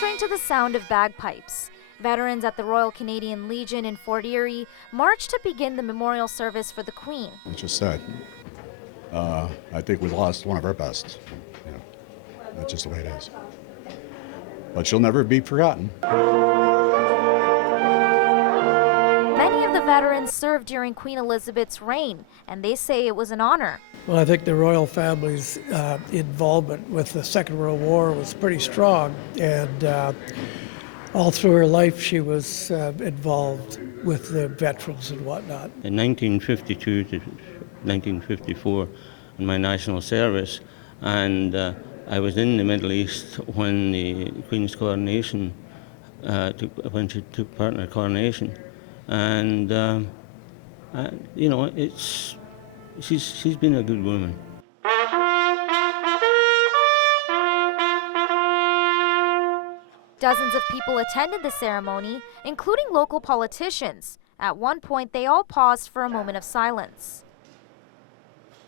marching to the sound of bagpipes. Veterans at the Royal Canadian Legion in Fort Erie marched to begin the memorial service for the Queen. It's just sad. I think we lost one of our best. You know, that's just the way it is. But she'll never be forgotten. Many of the veterans served during Queen Elizabeth's reign, and they say it was an honor. Well, I think the royal family's involvement with the Second World War was pretty strong, and all through her life she was involved with the veterans and whatnot. In 1952 to 1954, in my national service, and I was in the Middle East when the Queen's coronation, when she took part in her coronation, and you know, she's been a good woman. Dozens of people attended the ceremony, including local politicians. At one point, they all paused for a moment of silence.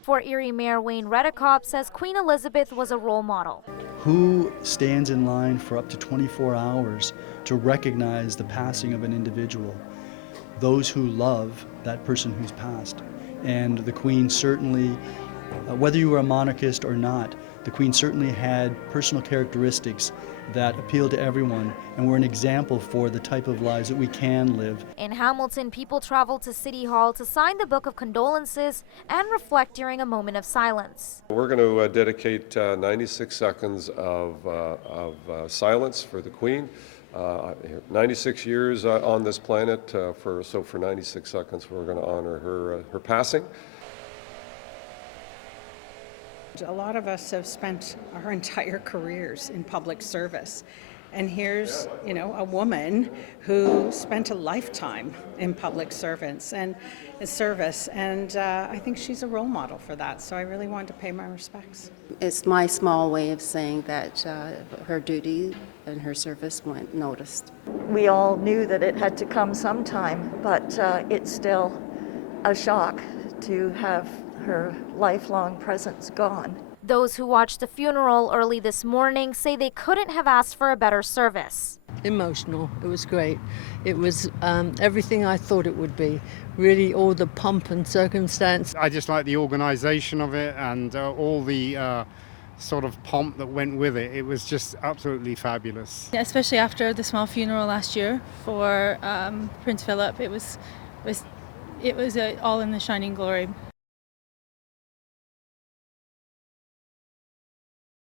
Fort Erie Mayor Wayne Redekop says Queen Elizabeth was a role model. Who stands in line for up to 24 hours to recognize the passing of an individual? Those who love that person who's passed. And the Queen certainly, whether you were a monarchist or not, the Queen certainly had personal characteristics that appeal to everyone and were an example for the type of lives that we can live. In Hamilton, people traveled to City Hall to sign the Book of Condolences and reflect during a moment of silence. We're going to dedicate 96 seconds of silence for the Queen. 96 years on this planet, for 96 seconds we're going to honor her passing. A lot of us have spent our entire careers in public service, and here's, you know, a woman who spent a lifetime in public service, and I think she's a role model for that. So I really wanted to pay my respects. It's my small way of saying that her duty and her service went noticed. We all knew that it had to come sometime, but it's still a shock to have her lifelong presence gone. Those who watched the funeral early this morning say they couldn't have asked for a better service. Emotional. It was great. It was everything I thought it would be. Really, all the pomp and circumstance. I just like the organisation of it and all the sort of pomp that went with it. It was just absolutely fabulous. Yeah, especially after the small funeral last year for Prince Philip, it was all in the shining glory.